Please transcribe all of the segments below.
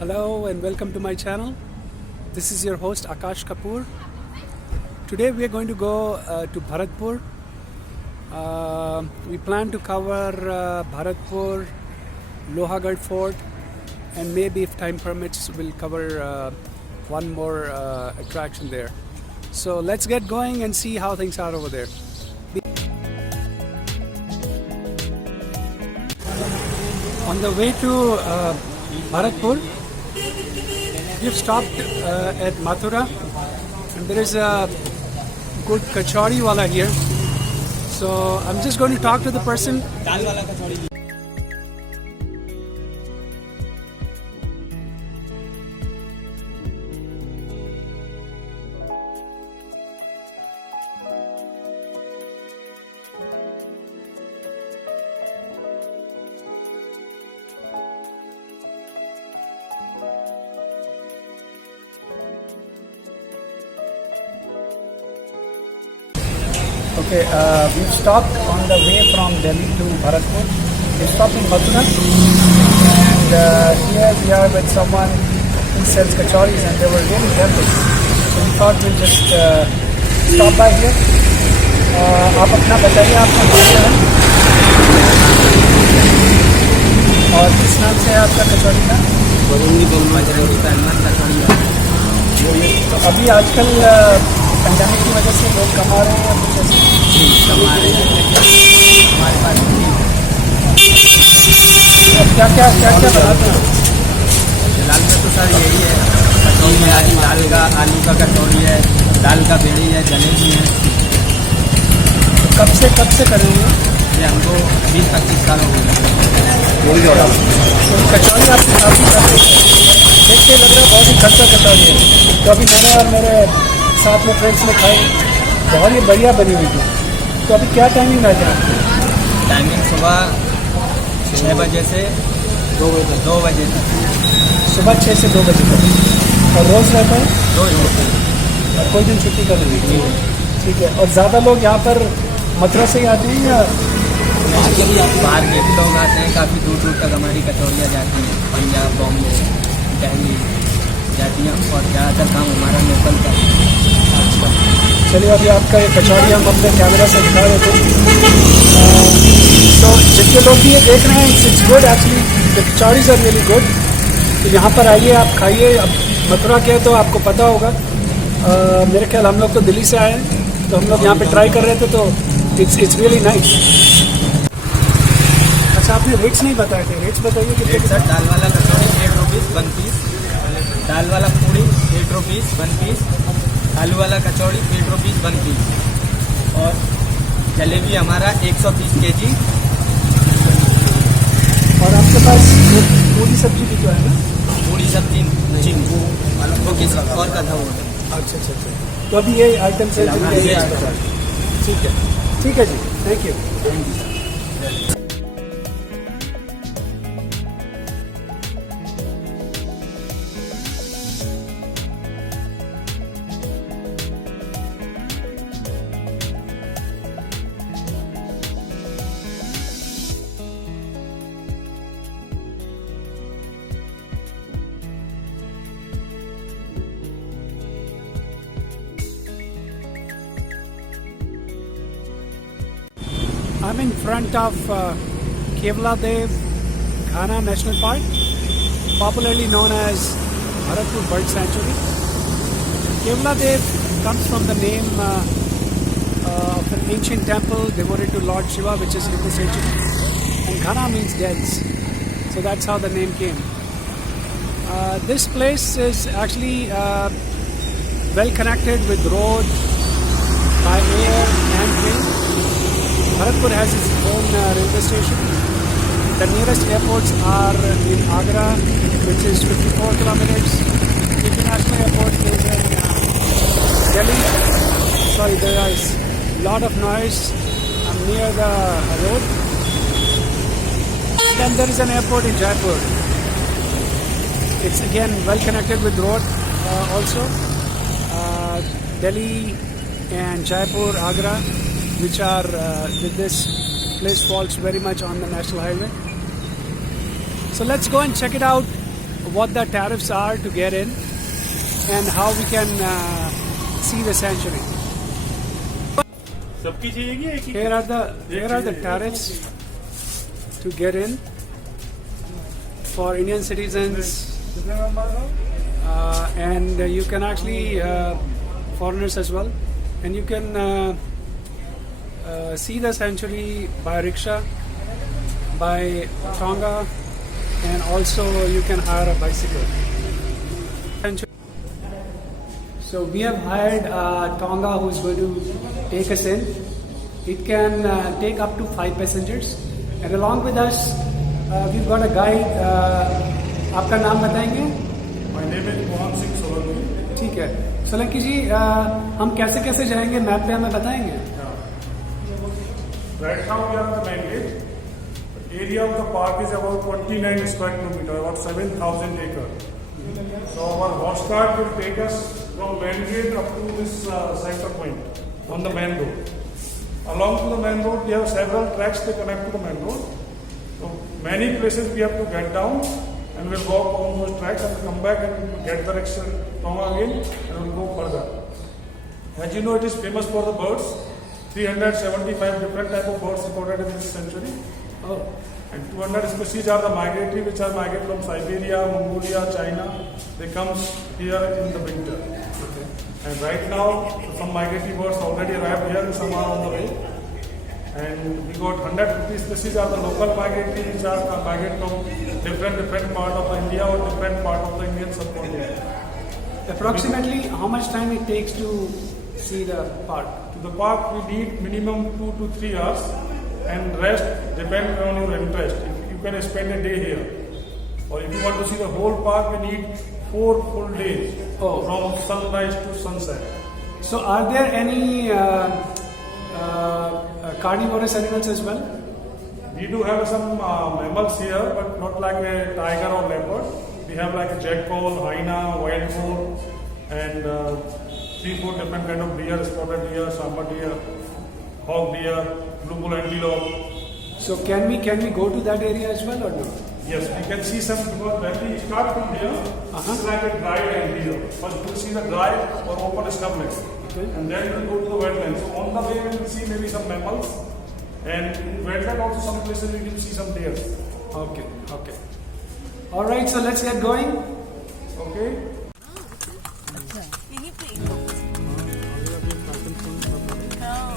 Hello and welcome to my channel. This is your host Akash Kapoor. Today we are going to go to Bharatpur. We plan to cover Bharatpur, Lohagarh Fort, and maybe if time permits we'll cover one more attraction there. So let's get going and see how things are over there. On the way to Bharatpur, we've stopped at Mathura, and there is a good kachori wala here. So I'm just going to talk to the person. Okay, we've stopped on the way from Delhi to Bharatpur. We stopped in Mathura, and here we are with someone who sells kachoris, and they were really tempting. So we thought we'll just stop by here. आप अपना बताइए, आपका नाम क्या है और किस नाम से है आपका कचौरी का? तो अभी आजकल पैंडेमिक की वजह से लोग कमा रहे हैं या कुछ ऐसे? कमा रहे हैं, हमारे पास क्या क्या बनाते हैं? फिलहाल में तो सर यही है, कचौरी में आलू का कचौरी है, दाल का बेड़ी है, जलेबी है। कब से कर रहे हैं ये हमको 20-25 साल हो गए। तो कचौरी आपकी काफ़ी देख के लग रहा है बहुत ही खर्चा कचौरी है। तो अभी मैंने और मेरे साथ में फ्रेंड्स ने खाई, बहुत ही बढ़िया बनी हुई थी। तो अभी क्या टाइमिंग रहता है आपकी? टाइमिंग सुबह 6 बजे से 2 बजे तक। सुबह 6 से 2 बजे तक। और रोज़ रहता है? रोज और कोई दिन छुट्टी कर लेंगे? ठीक है। और ज़्यादा लोग यहाँ पर मथुरा से ही आते हैं या बाहर के भी लोग आते हैं? काफ़ी दूर दूर तक हमारी कचौरियाँ जाती हैं, पंजाब, बॉम्बे, दिल्ली जाती हैं, और ज़्यादातर काम हमारा लोकल का है। चलिए, अभी आपका ये कचौरी हम अपने कैमरा से दिखा देते हैं। तो जितने लोग भी ये देख रहे हैं, it's good actually, the kachoris are really good. तो यहाँ पर आइए, आप खाइए। अब मथुरा क्या है तो आपको पता होगा। मेरे ख्याल हम लोग तो दिल्ली से आए हैं, तो हम लोग यहाँ पे ट्राई कर रहे थे, तो इट्स रियली नाइस। अच्छा, आपने रेट्स नहीं बताए थे, रेट्स बताइए कितने? सर दाल वाला कचौरी 8 रुपीज़ 1 पीस, दाल वाला पूड़ी 8 रुपीज़ 1 पीस, आलू वाला कचौड़ी 8 रुपीज़ 1 पीस, और जलेबी हमारा 120 kg। और आपके पास पूरी सब्जी भी तो है ना? पूरी सब्जी चिंग वो किस और का था वो? अच्छा। तो अभी ये आइटम से ठीक है जी, thank you. I'm in front of Kevladev Ghana National Park, popularly known as Bharatpur Bird Sanctuary. Kevladev comes from the name of an ancient temple devoted to Lord Shiva, which is in this century. And Ghana means dense, so that's how the name came. This place is actually well connected with road, by air and train. Bharatpur has its own railway station. The nearest airports are in Agra, which is 54 kilometers. International airport is in Delhi. Sorry, there is a lot of noise near the road. Then there is an airport in Jaipur. It's again well connected with road also. Delhi and Jaipur, Agra, which are with this place falls very much on the national highway. So let's go and check it out. what the tariffs are to get in and how we can see the sanctuary. सबकी चाहिए एक ही Here are the tariffs to get in for Indian citizens, and you can actually foreigners as well, and you can see the sanctuary by rickshaw, by tonga, and also you can hire a bicycle. So we have hired Tonga who is going to take us in. It can take up to 5 passengers, and along with us we've got a guide. आपका नाम बताएंगे? My name is Mohan Singh Solanki. ठीक है, सोलंकी जी, हम कैसे कैसे जाएंगे, map पे हमें बताएंगे? Right now we are at the main gate. The area of the park is about 29 square kilometer, about 7,000 acres. So our horse cart will take us from main gate up to this center point on the main road. Along to the main road, we have several tracks that connect to the main road. So many places we have to get down and we'll walk on those tracks and come back and get the next Tonga again and we'll go further. As you know, it is famous for the birds. 375 different type of birds recorded in this sanctuary. Oh, And 200 species are the migratory, which are migrate from Siberia, Mongolia, China. They come here in the winter. okay. And right now, some migratory birds already arrived here and some are on the way. And we got 150 species are the local migratory, which are migrate from different part of India or different part of the Indian subcontinent. Approximately how much time it takes to see the park? To the park, we need minimum 2 to 3 hours, and rest depends on your interest. If you can spend a day here, or if you want to see the whole park, we need 4 full days Oh. from sunrise to sunset. So are there any carnivorous animals as well? We do have some mammals here, but not like a tiger or leopard. We have like a jackal, hyena, wild boar, and 3-4 different kind of deer: spotted deer, sambar deer, hog deer, blue bull antelope. So can we go to that area as well or no? Yes, we can see some, because when we start from here, it's like a dry land here. First we'll see the dry or open stubble, Okay. and then we'll go to the wetlands. So on the way we will see maybe some mammals, and in wetland also some places we will see some deer. Okay, okay. All right, so let's get going. Okay? यहीं पे हाँ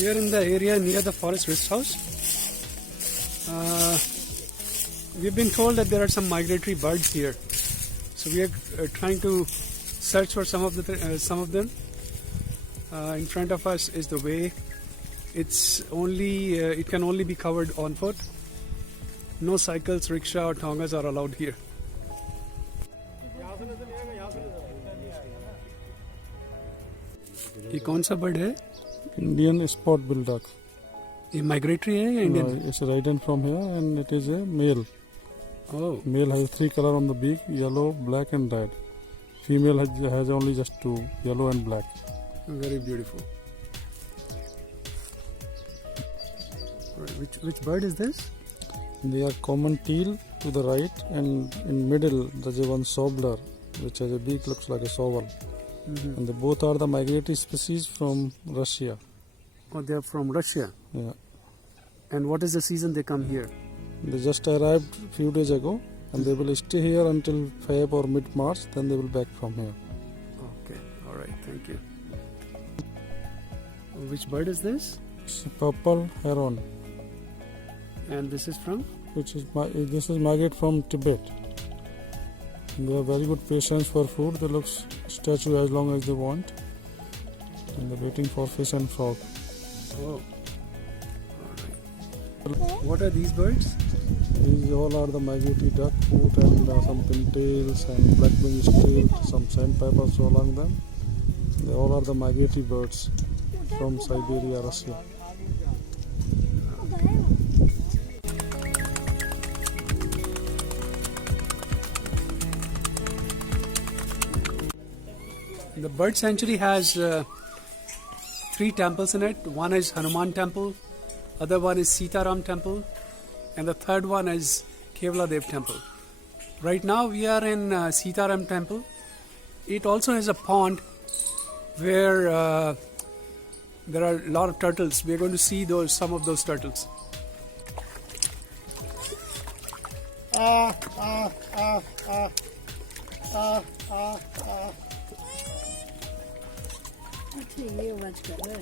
Here in the area near the Forest Rest House, we've been told that there are some migratory birds here. So we are trying to search for some of them. In front of us is the way. It can only be covered on foot. No cycles, rickshaw or tongas are allowed here. ये कौन सा bird है? Indian spot bull duck. ये migratory है या Indian? It's ridden from here and it is a male. Oh, Male has 3 colors on the beak: yellow, black and red. Female has only just 2, yellow and black. very beautiful. Right, which bird is this? They are common teal to the right, and in middle there's a one shoveler which has a beak looks like a shovel. And they both are the migratory species from Russia. Oh, they are from Russia. Yeah. And what is the season they come here? They just arrived few days ago, and they will stay here until Feb or mid-March. Then they will back from here. Okay, all right, thank you. Which bird is this? It's a purple heron, And this is from? this is migrate from Tibet. They have very good patience for food. They look statue as long as they want, and they're waiting for fish and frog. Oh, all right. What are these birds? These all are the migratory duckfoot and some pintails and black-winged stilt, some sandpipers along them. They all are the migratory birds from Siberia, Russia. The bird sanctuary has 3 temples in it. One is Hanuman temple, other one is Sitaram temple, and the third one is Kevladev temple. Right now we are in Sitaram temple. It also has a pond where there are a lot of turtles. We are going to see some of those turtles.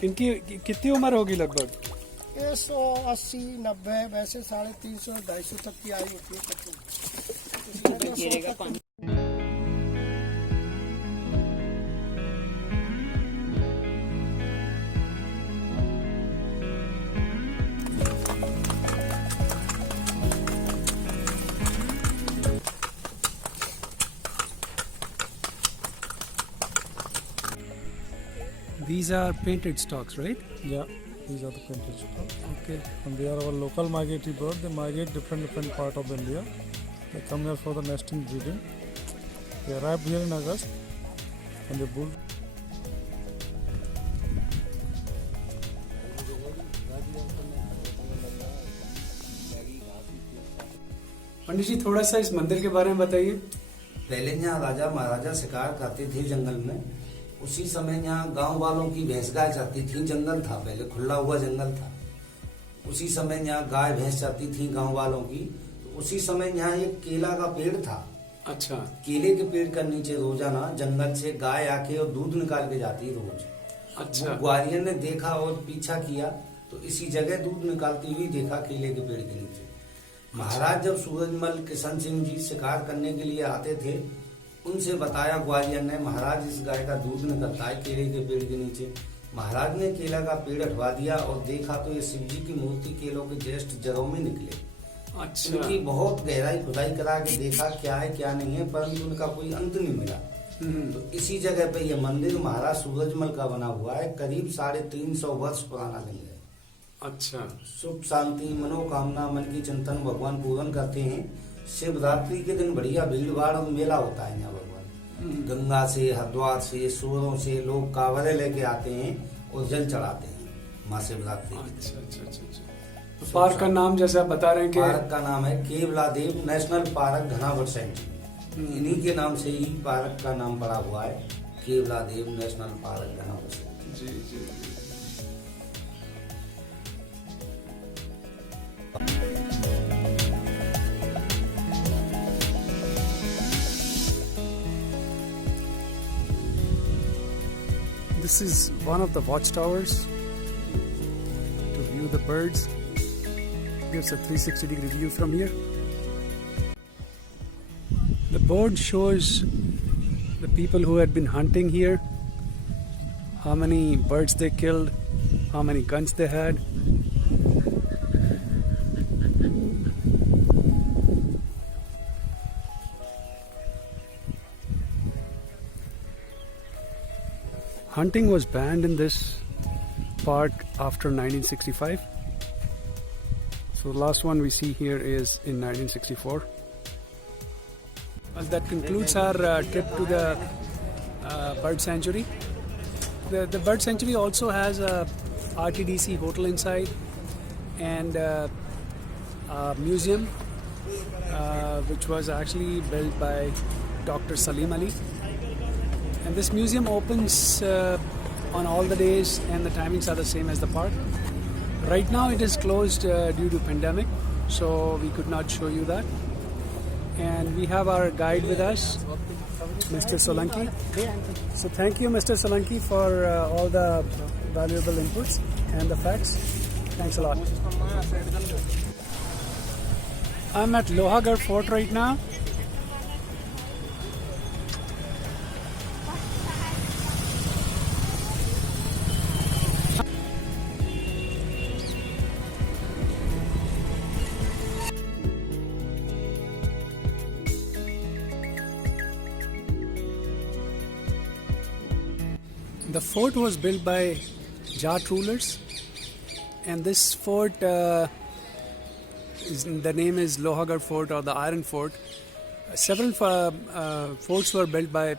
इनकी कितनी उम्र होगी लगभग? ये 180, 90, वैसे 350, 250 तक की आई होती है। These are painted stocks, right? Yeah, these are the painted stocks. Okay. And they are our local migratory bird. They migrate different part of India. They come here for the nesting breeding. They arrived here in August and they built. पंडित जी थोड़ा सा इस मंदिर के बारे में बताइए। पहले यहाँ राजा महाराजा शिकार करते थे जंगल में। उसी समय यहाँ गांव वालों की भैंस गाय चरती थी। जंगल था, पहले खुला हुआ जंगल था। उसी समय यहाँ गाय भैंस चरती थी गांव वालों की। तो उसी समय यहाँ एक केला का पेड़ था। अच्छा। केले के पेड़ के नीचे रोजाना जंगल से गाय आके और दूध निकाल के जाती रोज। अच्छा। ग्वालियर ने देखा और पीछा किया तो इसी जगह दूध निकालती हुई देखा केले के पेड़ के नीचे। महाराज जब सूरजमल किशन सिंह जी शिकार करने के लिए आते थे, उनसे बताया ग्वालियर ने, महाराज इस गाय का दूध निकलता है केले के पेड़ के नीचे। महाराज ने केला का पेड़ हटवा दिया और देखा तो ये शिव जी की मूर्ति केलों के जस्ट जड़ों में निकले। अच्छा। उनकी बहुत गहराई खुदाई करा के देखा क्या है क्या नहीं है, परंतु उनका कोई अंत नहीं मिला। तो इसी जगह पे ये मंदिर महाराज सूरजमल का बना हुआ है। करीब 350 वर्ष पुराना लिंग है। अच्छा। सुख शांति मनोकामना मन की चिंतन भगवान पूर्ण करते हैं। शिवरात्रि के दिन बढ़िया भीड़ भाड़ और मेला होता है यहाँ भगवान। गंगा से, हरिद्वार से, सूरों से लोग कांवरे लेके आते हैं और जल चढ़ाते हैं माँ शिवरात्रि। अच्छा अच्छा अच्छा अच्छा। तो पार्क का नाम जैसे आप बता रहे हैं कि पार्क का नाम है केवलादेव नेशनल पार्क घनावर सेंचुरी। इन्हीं के नाम से ही पार्क का नाम पड़ा हुआ है, केवलादेव नेशनल पार्क घनावर सेंचुरी। जी जी। This is one of the watchtowers to view the birds. Gives a 360-degree view from here. The board shows the people who had been hunting here, how many birds they killed, how many guns they had. Hunting was banned in this park after 1965. So the last one we see here is in 1964. Well, that concludes our trip to the bird sanctuary. The bird sanctuary also has a RTDC hotel inside and a museum which was actually built by Dr. Salim Ali. And this museum opens on all the days and the timings are the same as the park. Right now it is closed due to pandemic, so we could not show you that. And we have our guide with us, Mr. Solanki. So thank you, Mr. Solanki, for all the valuable inputs and the facts. Thanks a lot. I'm at Lohagarh Fort right now. The fort was built by Jat rulers, and this fort, the name is Lohagarh Fort or the Iron Fort. Several forts were built by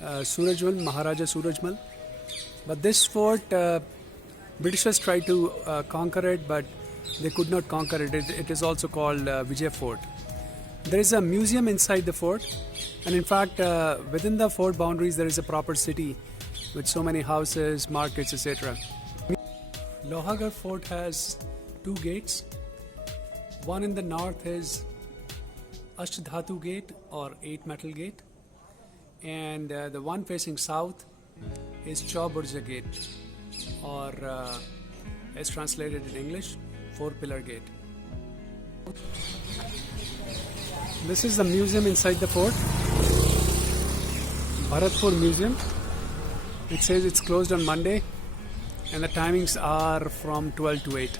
Surajmal, Maharaja Surajmal, but this fort, Britishers tried to conquer it, but they could not conquer it. It is also called Vijay Fort. There is a museum inside the fort, and in fact, within the fort boundaries, there is a proper city with so many houses, markets, etc. Lohagarh Fort has two gates. One in the north is Ashtadhatu Gate or 8 Metal Gate, and the one facing south is Chauburja Gate, or as translated in English, 4 Pillar Gate. This is the museum inside the fort, Bharatpur Museum. It says it's closed on Monday, and the timings are from 12 to 8.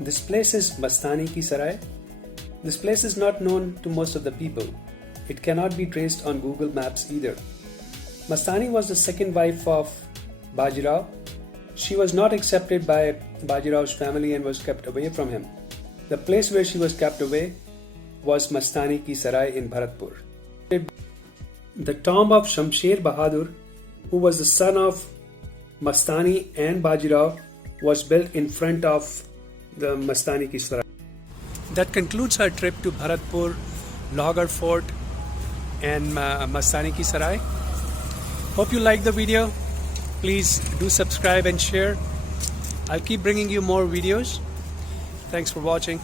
This place is Mastani Ki Sarai. This place is not known to most of the people. It cannot be traced on Google Maps either. Mastani was the second wife of Bajirao. She was not accepted by Bajirao's family and was kept away from him. The place where she was kept away was Mastani Ki Sarai in Bharatpur. The tomb of Shamsher Bahadur, who was the son of Mastani and Bajirao, was built in front of the Mastani Ki Sarai. That concludes our trip to Bharatpur, Lohagarh Fort and Mastani Ki Sarai. Hope you liked the video. Please do subscribe and share. I'll keep bringing you more videos. Thanks for watching.